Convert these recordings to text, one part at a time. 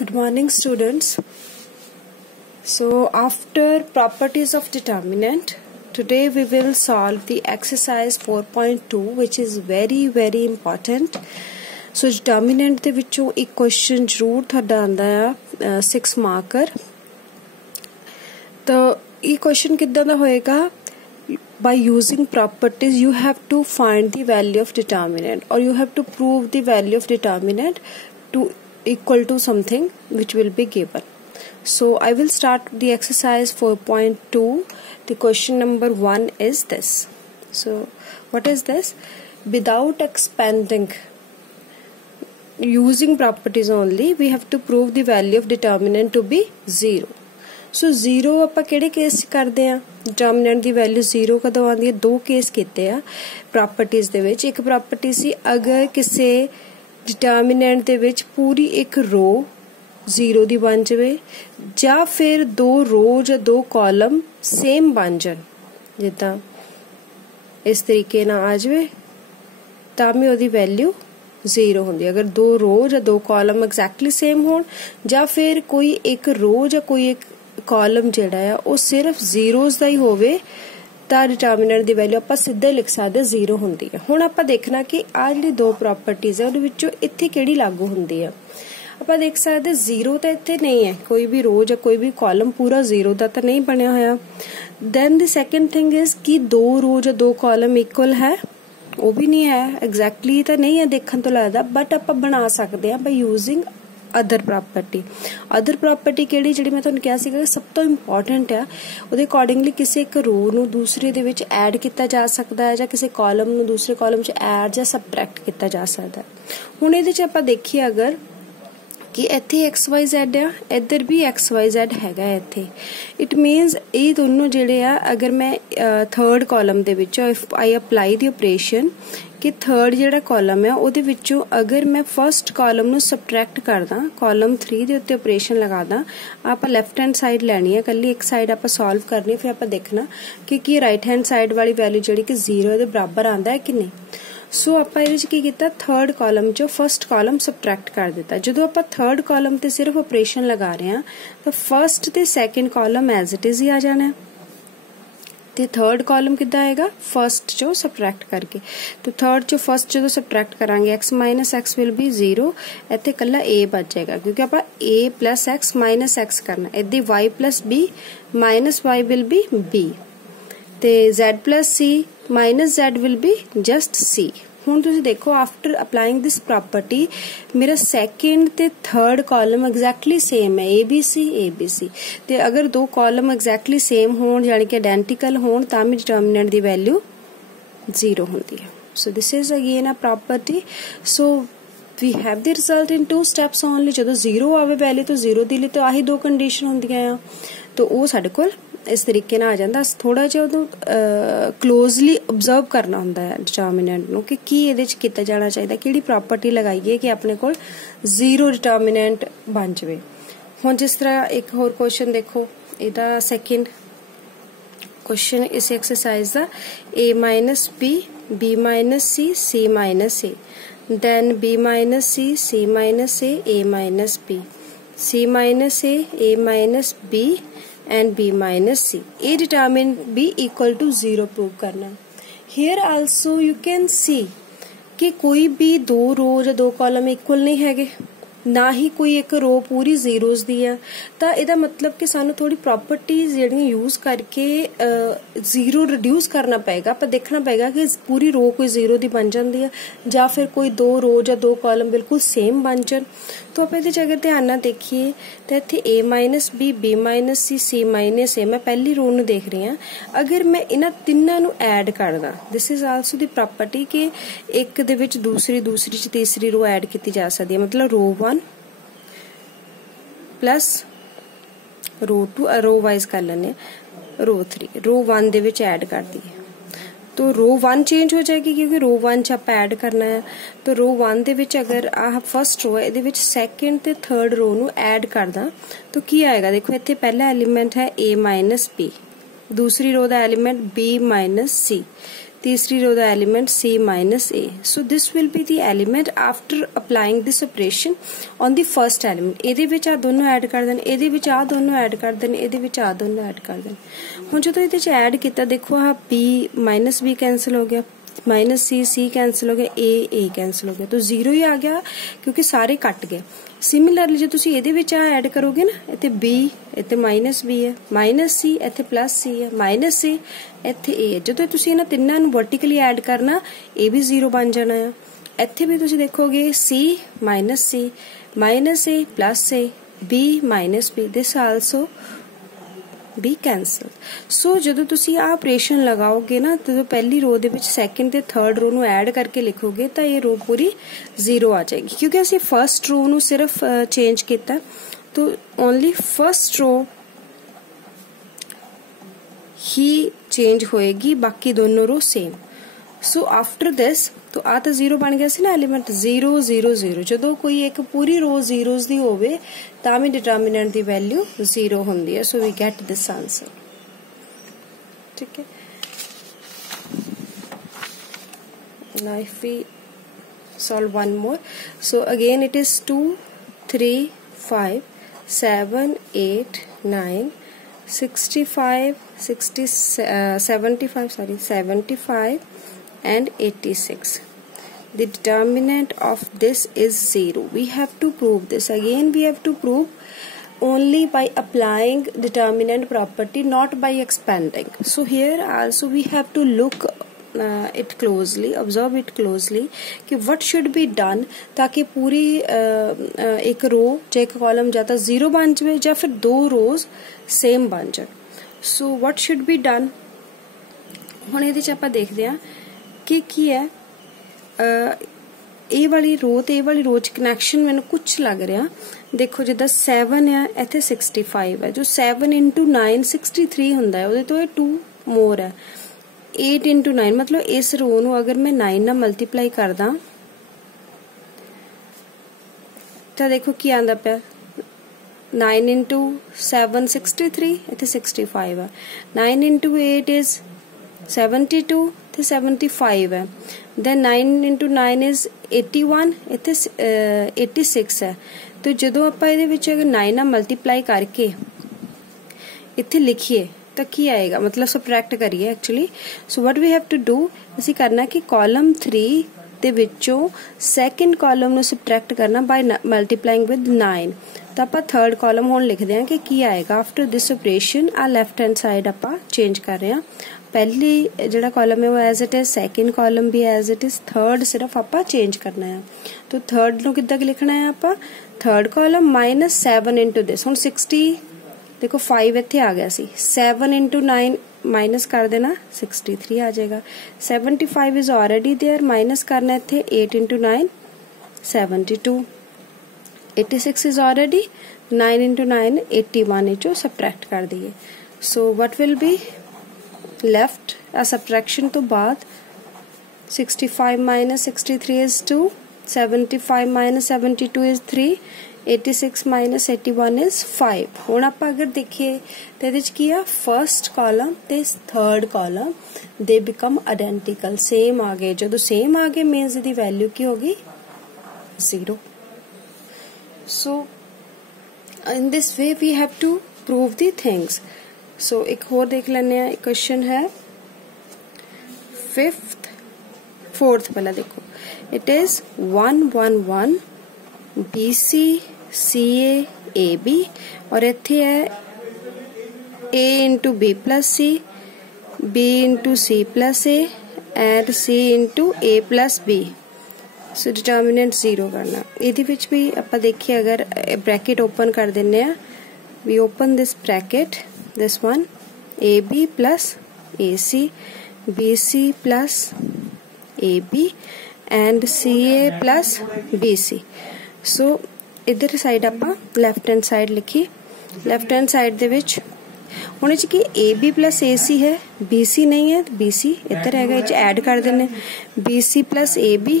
Good morning, students. So after properties of determinant, today we will solve the exercise 4.2, which is very important. So determinant ਦੇ ਵਿੱਚੋਂ ਇੱਕ question ਜ਼ਰੂਰ ਤੁਹਾਡਾ ਆਂਦਾ ਆ 6 ਮਾਰਕਰ। ਤਾਂ ਇਹ question ਕਿੱਦਾਂ ਦਾ ਹੋਏਗਾ? By using properties you have to find the value of determinant, or you have to prove the value of determinant to equal to something which will be given. So I will start the exercise 4.2. The question number 1 is this. So what is this? Without expanding, using properties only, we have to prove the value of determinant to be 0. So 0 ਆਪਾਂ ਕਿਹੜੇ case 'ਚ ਕਰਦੇ ਆ? determinant ਦੀ value 0 ਕਦੋਂ ਆਉਂਦੀ ਹੈ? ਦੋ case ਕੀਤੇ ਆ ਪ੍ਰੋਪਰਟੀਜ਼ ਦੇ ਵਿੱਚ। ਇੱਕ ਪ੍ਰੋਪਰਟੀ ਸੀ ਅਗਰ ਕਿਸੇ determinant ਦੇ ਵਿੱਚ ਪੂਰੀ ਇੱਕ ਰੋ 0 ਦੀ ਬਣ ਜਾਵੇ, ਜਾਂ ਫਿਰ ਦੋ ਰੋ ਜਾਂ ਦੋ ਕਾਲਮ ਸੇਮ ਬਣ ਜਾਣ, ਜਿੱਦਾਂ ਇਸ ਤਰੀਕੇ ਨਾਲ ਆ ਜਾਵੇ, ਤਾਂ ਵੀ ਉਹਦੀ ਵੈਲਿਊ 0 ਹੁੰਦੀ ਹੈ। ਅਗਰ ਦੋ ਰੋ ਜਾਂ ਦੋ ਕਾਲਮ ਐਗਜ਼ੈਕਟਲੀ ਸੇਮ ਹੋਣ, ਜਾਂ ਫਿਰ ਕੋਈ ਇੱਕ ਰੋ ਜਾਂ ਕੋਈ ਇੱਕ ਕਾਲਮ ਜਿਹੜਾ ਆ ਉਹ ਸਿਰਫ ਜ਼ੀਰੋਜ਼ ਦਾ ਹੀ ਹੋਵੇ, ਤਾਂ ਡਿਟਰਮੀਨੈਂਟ ਦੀ ਵੈਲਿਊ ਆਪਾਂ ਸਿੱਧਾ ਲਿਖ ਸਕਦੇ 0 ਹੁੰਦੀ ਹੈ। ਹੁਣ ਆਪਾਂ ਦੇਖਣਾ ਕਿ ਆਹ ਜਿਹੜੀ ਦੋ ਪ੍ਰੋਪਰਟੀਜ਼ ਆ ਉਹਦੇ ਵਿੱਚੋਂ ਇੱਥੇ ਕਿਹੜੀ ਲਾਗੂ ਹੁੰਦੀ ਆ। ਆਪਾਂ ਦੇਖ ਸਕਦੇ 0 ਤਾਂ ਇੱਥੇ ਨਹੀਂ ਹੈ, ਕੋਈ ਵੀ ਰੋ ਜਾਂ ਕੋਈ ਵੀ ਕਾਲਮ ਪੂਰਾ 0 ਦਾ ਤਾਂ ਨਹੀਂ ਬਣਿਆ ਹੋਇਆ। Then the second thing is ਕਿ ਦੋ ਰੋ ਜਾਂ ਦੋ ਕਾਲਮ ਇਕੁਅਲ ਹੈ, ਉਹ ਵੀ ਨਹੀਂ ਹੈ, ਐਗਜ਼ੈਕਟਲੀ ਤਾਂ ਨਹੀਂ ਹੈ ਦੇਖਣ ਤੋਂ ਲੱਗਦਾ, ਬਟ ਆਪਾਂ ਬਣਾ ਸਕਦੇ ਹਾਂ ਬਾਈ ਯੂਜ਼ਿੰਗ ਅਦਰ ਪ੍ਰੋਪਰਟੀ ਕਿਹੜੀ, ਜਿਹੜੀ ਮੈਂ ਤੁਹਾਨੂੰ ਕਿਹਾ ਸੀਗਾ ਸਭ ਤੋਂ ਇੰਪੋਰਟੈਂਟ ਆ। ਉਹਦੇ ਅਕੋਰਡਿੰਗਲੀ ਕਿਸੇ ਇੱਕ ਰੋ ਨੂੰ ਦੂਸਰੇ ਦੇ ਵਿੱਚ ਐਡ ਕੀਤਾ ਜਾ ਸਕਦਾ ਹੈ, ਜਾਂ ਕਿਸੇ ਕਾਲਮ ਨੂੰ ਦੂਸਰੇ ਕਾਲਮ 'ਚ ਐਡ ਜਾਂ ਸਬਟਰੈਕਟ ਕੀਤਾ ਜਾ ਸਕਦਾ। ਹੁਣ ਇਹਦੇ 'ਚ ਆਪਾਂ ਦੇਖੀਏ ਅਗਰ ਕਿ ਇੱਥੇ XYZ ਆ, ਇੱਧਰ ਵੀ XYZ ਹੈਗਾ ਇੱਥੇ, ਇਟ ਮੀਨਸ ਇਹ ਦੋਨੋਂ ਜਿਹੜੇ ਆ, ਅਗਰ ਮੈਂ ਥਰਡ ਕਾਲਮ ਦੇ ਵਿੱਚ if I apply the operation ਕਿ ਥਰਡ ਜਿਹੜਾ ਕਾਲਮ ਆ ਉਹਦੇ ਵਿੱਚੋਂ ਅਗਰ ਮੈਂ ਫਸਟ ਕਾਲਮ ਨੂੰ ਸਬਟਰੈਕਟ ਕਰਦਾ, ਕਾਲਮ 3 ਦੇ ਉੱਤੇ ਆਪਰੇਸ਼ਨ ਲਗਾਦਾ, ਆਪਾਂ ਲੈਫਟ ਹੈਂਡ ਸਾਈਡ ਲੈਣੀ ਹੈ, ਕੱਲੀ ਇੱਕ ਸਾਈਡ ਆਪਾਂ ਸੋਲਵ ਕਰਨੀ, ਫਿਰ ਆਪਾਂ ਦੇਖਣਾ ਕਿ ਕੀ ਰਾਈਟ ਹੈਂਡ ਸਾਈਡ ਵਾਲੀ ਵੈਲਿਊ ਜਿਹੜੀ ਕਿ 0 ਦੇ ਬਰਾਬਰ ਆਂਦਾ ਹੈ ਕਿ ਨਹੀਂ। ਸੋ ਆਪਾਂ ਇਹਦੇ ਵਿੱਚ ਕੀ ਕੀਤਾ, ਥਰਡ ਕਾਲਮ 'ਚੋਂ ਫਸਟ ਕਾਲਮ ਸਬਟਰੈਕਟ ਕਰ ਦਿੱਤਾ। ਜਦੋਂ ਆਪਾਂ ਥਰਡ ਕਾਲਮ ਤੇ ਸਿਰਫ ਆਪਰੇਸ਼ਨ ਲਗਾ ਰਹੇ ਹਾਂ ਤਾਂ ਫਸਟ ਤੇ second column as it is ਹੀ ਆ ਜਾਣਾ, ਤੇ ਥਰਡ ਕਾਲਮ ਕਿੱਦਾਂ ਆਏਗਾ, ਫਸਟ ਚੋਂ ਸਬਟਰੈਕਟ ਕਰਕੇ। ਤੇ ਥਰਡ ਚੋਂ ਫਸਟ ਜਦੋਂ ਸਬਟਰੈਕਟ ਕਰਾਂਗੇ x minus x will be 0, ਇੱਥੇ ਕੱਲਾ a ਬਚ ਜਾਏਗਾ ਕਿਉਂਕਿ ਆਪਾਂ a plus x minus x ਕਰਨਾ। ਇੱਥੇ y plus b minus y will be b, ਤੇ z plus c minus z will be just c। ਹੁਣ ਤੁਸੀਂ ਦੇਖੋ ਆਫਟਰ ਅਪਲਾਈਂਗ ਦਿਸ ਪ੍ਰੋਪਰਟੀ ਮੇਰਾ ਸੈਕਿੰਡ ਤੇ ਥਰਡ ਕਾਲਮ ਐਗਜ਼ੈਕਟਲੀ ਸੇਮ ਹੈ, ABC, ਤੇ ਅਗਰ ਦੋ ਕਾਲਮ ਐਗਜ਼ੈਕਟਲੀ ਸੇਮ ਹੋਣ ਯਾਨੀ ਕਿ ਆਇਡੈਂਟੀਕਲ ਹੋਣ ਤਾਂ ਵੀ ਡਿਟਰਮੀਨੈਂਟ ਦੀ ਵੈਲਿਊ 0 ਹੁੰਦੀ ਹੈ। So this is again a property. So we have the result in 2 steps only। ਜਦੋਂ 0 ਆਵੇ ਵੈਲਿਊ ਤਾਂ 0 ਦੀ ਲਈ ਤਾਂ ਆਹੀ ਦੋ ਕੰਡੀਸ਼ਨ ਹੁੰਦੀਆਂ ਆ, ਤਾਂ ਉਹ ਸਾਡੇ ਕੋਲ ਇਸ ਤਰੀਕੇ ਨਾਲ ਆ ਜਾਂਦਾ। ਥੋੜਾ ਜਿਹਾ ਉਹਨੂੰ ਕਲੋਜ਼ਲੀ ਅਬਜ਼ਰਵ ਕਰਨਾ ਹੁੰਦਾ ਹੈ ਡਿਟਰਮੀਨੈਂਟ ਨੂੰ ਕਿ ਕੀ ਇਹਦੇ 'ਚ ਕੀਤਾ ਜਾਣਾ ਚਾਹੀਦਾ, ਕਿਹੜੀ ਪ੍ਰੋਪਰਟੀ ਲਗਾਈਏ ਕਿ ਆਪਣੇ ਕੋਲ 0 ਡਿਟਰਮੀਨੈਂਟ ਬਣ ਜਾਵੇ। ਹੁਣ ਜਿਸ ਤਰ੍ਹਾਂ ਇੱਕ ਹੋਰ ਕੁਐਸਚਨ ਦੇਖੋ, ਇਹਦਾ ਸੈਕਿੰਡ ਕੁਐਸਚਨ ਇਸ exercise the a minus b, b minus c, c minus a, then b minus c, c minus a, a minus b, c minus a, a minus b and b minus c. A determine b equal to 0 prove करना। Here also you can see कि कोई भी दो रो या दो column equal नहीं हैगे, ना ही कोई एक रो पूरी zeros दी है, ਤਾਂ ਇਹਦਾ ਮਤਲਬ ਕਿ ਸਾਨੂੰ ਥੋੜੀ ਪ੍ਰੋਪਰਟੀਜ਼ ਜਿਹੜੀਆਂ ਯੂਜ਼ ਕਰਕੇ 0 ਰਿਡਿਊਸ ਕਰਨਾ ਪਏਗਾ। ਆਪਾਂ ਦੇਖਣਾ ਪਏਗਾ ਕਿ ਪੂਰੀ ਰੋ ਕੋਈ 0 ਦੀ ਬਣ ਜਾਂਦੀ ਹੈ, ਜਾਂ ਫਿਰ ਕੋਈ ਦੋ ਰੋ ਜਾਂ ਦੋ ਕਾਲਮ ਬਿਲਕੁਲ ਸੇਮ ਬਣ ਜਾਣ। ਤਾਂ ਆਪਾਂ ਇਹਦੇ 'ਚ ਅਗਰ ਧਿਆਨ ਨਾਲ ਦੇਖੀਏ ਤਾਂ ਇੱਥੇ a minus b, b minus c, c minus a, ਮੈਂ ਪਹਿਲੀ ਰੋ ਨੂੰ ਦੇਖ ਰਹੀ ਹਾਂ। ਅਗਰ ਮੈਂ ਇਹਨਾਂ ਤਿੰਨਾਂ ਨੂੰ ਐਡ ਕਰਦਾ, this is also the property ਕਿ ਇੱਕ ਦੇ ਵਿੱਚ ਦੂਸਰੀ 'ਚ ਤੀਸਰੀ ਰੋ ਐਡ ਕੀਤੀ ਜਾ ਸਕਦੀ ਹੈ, ਮਤਲਬ ਰੋ 1 प्लस रो 2, रो वाइज कर लेने, रो 3 रो 1 ਦੇ ਵਿੱਚ ਐਡ ਕਰ ਦਈਏ तो रो 1 चेंज हो जाएगी क्योंकि रो 1 ਚ ਆਪਾਂ ਐਡ ਕਰਨਾ ਹੈ। तो रो 1 ਦੇ ਵਿੱਚ ਅਗਰ ਆਹ ਫਸਟ ਰੋ ਹੈ ਇਹਦੇ ਵਿੱਚ ਸੈਕੰਡ ਤੇ ਥਰਡ ਰੋ ਨੂੰ ਐਡ ਕਰਦਾ ਤਾਂ ਕੀ ਆਏਗਾ, ਦੇਖੋ ਇੱਥੇ ਪਹਿਲਾ ਐਲੀਮੈਂਟ ਹੈ a ਮਾਈਨਸ b, दूसरी रो का एलिमेंट b माइनस c, तीसरी रो दा element C minus A। So this will be the element after applying this operation on the first element. ਇਹਦੇ ਵਿੱਚ ਆ ਦੋਨੋਂ ਐਡ ਕਰ ਦੇਣ, ਇਹਦੇ ਵਿੱਚ ਆ ਦੋਨੋਂ ਐਡ ਕਰ ਦੇਣ, ਇਹਦੇ ਵਿੱਚ ਆ ਦੋਨੋਂ ਐਡ ਕਰ ਦੇਣ। ਹੁਣ ਜਦੋਂ ਇਹਦੇ ਚ ਐਡ ਕੀਤਾ देखो आ B माइनस B कैंसिल हो गया, माइनस C कैंसिल हो गया, A कैंसिल हो गया, तो 0 ही आ गया क्योंकि सारे कट गए। सिमिलरली जो तुसी ਇਹਦੇ ਵਿੱਚ ਆ ਐਡ ਕਰੋਗੇ ਨਾ, ਇੱਥੇ B ਇੱਥੇ ਮਾਈਨਸ B ਹੈ, ਮਾਈਨਸ C ਇੱਥੇ ਪਲੱਸ C ਹੈ, ਮਾਈਨਸ C ਇੱਥੇ A ਹੈ। ਜਦੋਂ ਤੁਸੀਂ ਇਹਨਾਂ ਤਿੰਨਾਂ ਨੂੰ ਵਰਟੀਕਲੀ ਐਡ ਕਰਨਾ ਇਹ ਵੀ 0 ਬਣ ਜਾਣਾ ਹੈ। ਇੱਥੇ ਵੀ ਤੁਸੀਂ ਦੇਖੋਗੇ C minus C minus A plus A B minus B, this also be cancel. So जो तुसी आ ऑपरेशन लगाओगे ना तो पहली रो दे विच सैकेंड ते थर्ड रो नू ऐड करके लिखोगे तो ये रो पूरी 0 आ जाएगी, क्योंकि असीं फर्स्ट रो नू सिर्फ चेंज किया तो ओनली फर्स्ट रो ही चेंज होएगी, बाकी दोनों रो सेम। सो आफ्टर दिस तो आ तो 0 बन गया सी ना एलिमेंट 0 0 0। जो कोई एक पूरी रो जीरोस दी होवे तां भी डिटर्मिनेंट दी वैल्यू 0 हुंदी है। So we get this answer. ठीक है, now if we solve one more, so again it is 2 3 5 7 8 9 65 60 75 and 86. The determinant of this is 0. We have to prove this. Again we have to prove only by applying determinant property, not by expanding. So here also we have to look it closely, observe it closely कि what should be done ताकि पूरी एक रो या एक column या तो 0 बन जाए या फिर दो रोज सेम बन जाए। सो what should be done, हुण इहदे च आपां देखदे हां कि की है ए वाली रो ते ए वाली रो च कनैक्शन मैनूं कुछ लग रहा। देखो जिद्दां 7 है इत्थे 65 है, जो 7 into 9 63 हुंदा है, उहदे तो 2 मोर है। 8 into 9 मतलब इस रो नूं अगर मैं 9 नाल मल्टीप्लाई करदा तो देखो की आंदा पिया 9 into 7 63 इत्थे 65 है, 9 into 8 is 72 ਤੇ 75 है, then 9 into 9 is 81 इत्थे 86 है। तो जदों आपां इहदे विच अगर 9 नाल मल्टीप्लाई करके इत्थे लिखिए तो की आएगा, मतलब सबट्रैक्ट करिए actually. So what we have to do, असीं करना कि कॉलम 3 ਦੇ ਵਿੱਚੋਂ ਸੈਕਿੰਡ ਕਾਲਮ ਨੂੰ ਸਬਟ੍ਰੈਕਟ ਕਰਨਾ ਬਾਈ ਮਲਟੀਪਲਾਈਂਗ ਵਿਦ 9। ਤਾਂ ਆਪਾਂ ਥਰਡ ਕਾਲਮ ਹੁਣ ਲਿਖਦੇ ਹਾਂ ਕਿ ਕੀ ਆਏਗਾ ਆਫਟਰ ਦਿਸ ਆਪਰੇਸ਼ਨ। ਆ ਲੈਫਟ ਹੈਂਡ ਸਾਈਡ ਆਪਾਂ ਚੇਂਜ ਕਰ ਰਹੇ ਹਾਂ, ਪਹਿਲੀ ਜਿਹੜਾ ਕਾਲਮ ਹੈ ਉਹ as it is, second column ਵੀ ਐਜ਼ ਇਟ ਇਜ਼, ਥਰਡ ਸਿਰਫ ਆਪਾਂ ਚੇਂਜ ਕਰਨਾ ਹੈ। ਤਾਂ ਥਰਡ ਨੂੰ ਕਿੱਦਾਂ ਲਿਖਣਾ ਹੈ ਆਪਾਂ, third column minus 7 into this. ਹੁਣ 60 देखो 5 ਇੱਥੇ ਆ ਗਿਆ ਸੀ, 7 into 9 माइनस कर देना 63 आ जाएगा। 75 इज ऑलरेडी देयर, माइनस करना इत्थे 8 into 9 72, 86 इज ऑलरेडी, 9 into 9 81 इचो सबट्रैक्ट कर दिए। So what will be left, subtraction तो बाद 65 minus 63 is 2, 75 minus 72 is 3, 86 minus 81 is 5। ਹੁਣ ਆਪਾਂ ਅਗਰ ਦੇਖੀਏ ਤੇ ਇਹਦੇ ਚ ਕੀ ਆ, ਫਰਸਟ ਕਾਲਮ ਤੇ ਥਰਡ ਕਾਲਮ ਦੇ ਬਿਕਮ ਆਇਡੈਂਟੀਕਲ, ਸੇਮ ਆ ਗਏ। ਜਦੋਂ ਸੇਮ ਆ ਗਏ ਮੀਨਸ ਦੀ ਵੈਲਿਊ ਕੀ ਹੋਗੀ, 0। ਸੋ in this way we have to prove the things। so एक और देख लेने हैं, क्वेश्चन है 5th 4th पहला देखो, it is 1 1 1 BC CA AB और इत्थे है A into B plus C, B into C plus A and C into A plus B। So determinant 0 करना। ਇਹਦੇ ਵਿੱਚ ਵੀ ਆਪਾਂ ਦੇਖੀਏ अगर ब्रैकेट ओपन कर देने हैं, we open this bracket, this one AB plus AC, BC plus AB and CA plus BC। सो इधर साइड ਆਪਾਂ ਲੈਫਟ ਹੈਂਡ ਸਾਈਡ ਲਿਖੀ, ਲੈਫਟ ਹੈਂਡ ਸਾਈਡ ਦੇ ਵਿੱਚ ਹੁਣ ਇਹ ਚ ਕੀ AB plus AC ਹੈ, BC ਨਹੀਂ ਹੈ, BC ਇੱਧਰ ਹੈਗਾ, ਇਹ ਚ ਐਡ ਕਰ ਦਿੰਨੇ BC plus AB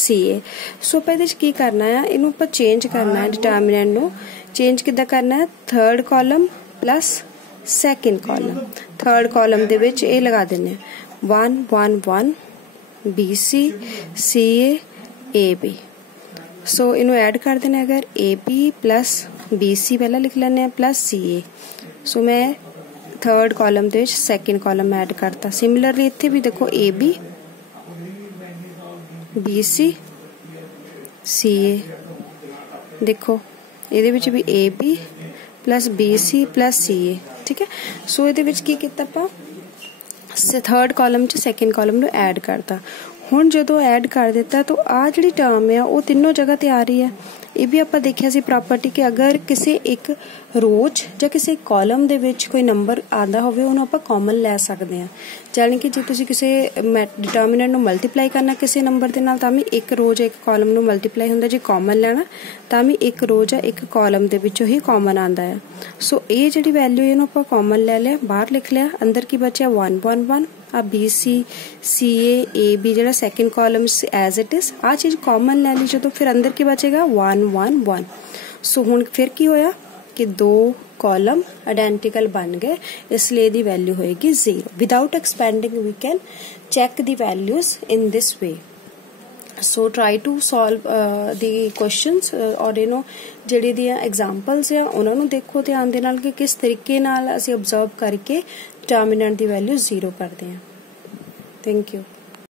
CA। ਸੋ ਆਪਾਂ ਇਹਦੇ ਚ ਕੀ ਕਰਨਾ ਹੈ, ਇਹਨੂੰ ਆਪਾਂ ਚੇਂਜ ਕਰਨਾ ਹੈ, ਡਿਟਰਮੀਨੈਂਟ ਨੂੰ ਚੇਂਜ ਕਿੱਦਾਂ ਕਰਨਾ ਹੈ, third column plus second column, third column ਦੇ ਵਿੱਚ ਇਹ ਲਗਾ ਦਿੰਨੇ 1 1 1 BC CA AB। सो इनू ऐड कर देना, अगर AB प्लस BC पहला लिख लेने प्लस CA। सो मैं थर्ड कॉलम दे विच सैकेंड कॉलम ऐड करता। सिमिलरली इत्थे भी देखो AB BC CA, देखो ਇਹਦੇ ਵਿੱਚ ਵੀ AB plus BC plus CA, ठीक है। सो ਇਹਦੇ ਵਿੱਚ ਕੀ ਕੀਤਾ ਆਪਾਂ, थर्ड कॉलम च सैकेंड कॉलम ਨੂੰ ਐਡ ਕਰਤਾ। ਹੁਣ ਜਦੋਂ ਐਡ ਕਰ ਦਿੱਤਾ ਤਾਂ ਆ ਜਿਹੜੀ ਟਰਮ ਆ ਉਹ ਤਿੰਨੋਂ ਜਗ੍ਹਾ ਤੇ ਆ ਰਹੀ ਹੈ। ਇਹ ਵੀ ਆਪਾਂ ਦੇਖਿਆ ਸੀ ਪ੍ਰੋਪਰਟੀ ਕਿ ਅਗਰ ਕਿਸੇ ਇੱਕ ਰੋਜ਼ ਜਾਂ ਕਿਸੇ ਕਾਲਮ ਦੇ ਵਿੱਚ ਕੋਈ ਨੰਬਰ ਆਂਦਾ ਹੋਵੇ ਉਹਨੂੰ ਆਪਾਂ ਕਾਮਨ ਲੈ ਸਕਦੇ ਹਾਂ। ਜਾਣੀ ਕਿ ਜੇ ਤੁਸੀਂ ਕਿਸੇ ਡਿਟਰਮੀਨੈਂਟ ਨੂੰ ਮਲਟੀਪਲਾਈ ਕਰਨਾ ਕਿਸੇ ਨੰਬਰ ਦੇ ਨਾਲ ਤਾਂ ਵੀ ਇੱਕ ਰੋ ਜਾਂ ਇੱਕ ਕਾਲਮ ਨੂੰ ਮਲਟੀਪਲਾਈ ਹੁੰਦਾ, ਜੇ ਕਾਮਨ ਲੈਣਾ ਤਾਂ ਵੀ ਇੱਕ ਰੋ ਜਾਂ ਇੱਕ ਕਾਲਮ ਦੇ ਵਿੱਚੋਂ ਹੀ ਕਾਮਨ ਆਂਦਾ ਹੈ। ਸੋ ਇਹ ਜਿਹੜੀ ਵੈਲਿਊ ਇਹਨੂੰ ਆਪਾਂ ਕਾਮਨ ਲੈ ਲਿਆ, ਬਾਹਰ ਲਿਖ ਲਿਆ, ਅੰਦਰ ਕੀ ਬਚਿਆ 1 1 1 आ BC CA AB ਜਿਹੜਾ second column as it is ਆ ਚੀਜ਼ ਕਾਮਨ ਲੈ ਲਈ ਜਦੋਂ, ਫਿਰ ਅੰਦਰ ਕੀ ਬਚੇਗਾ 1 1 1। ਸੋ ਹੁਣ ਫਿਰ ਕੀ ਹੋਇਆ ਕਿ ਦੋ ਕਾਲਮ ਆਇਡੈਂਟੀਕਲ ਬਣ ਗਏ, ਇਸ ਲਈ ਦੀ ਵੈਲਿਊ ਹੋਏਗੀ 0। Without expanding we can check the values in this way. So try to solve the questions ਔਰ ਜਿਹੜੀ ਦੀਆਂ ਐਗਜ਼ਾਮਪਲਸ ਆ ਉਹਨਾਂ ਨੂੰ ਦੇਖੋ ਧਿਆਨ ਦੇ ਨਾਲ ਕਿ ਕਿਸ ਤਰੀਕੇ ਨਾਲ ਅਸੀਂ ਅਬਜ਼ਰਵ ਕਰਕੇ ਡਿਟਰਮੀਨੈਂਟ ਦੀ ਵੈਲਿਊ 0 ਕਰਦੇ ਹਾਂ। Thank you.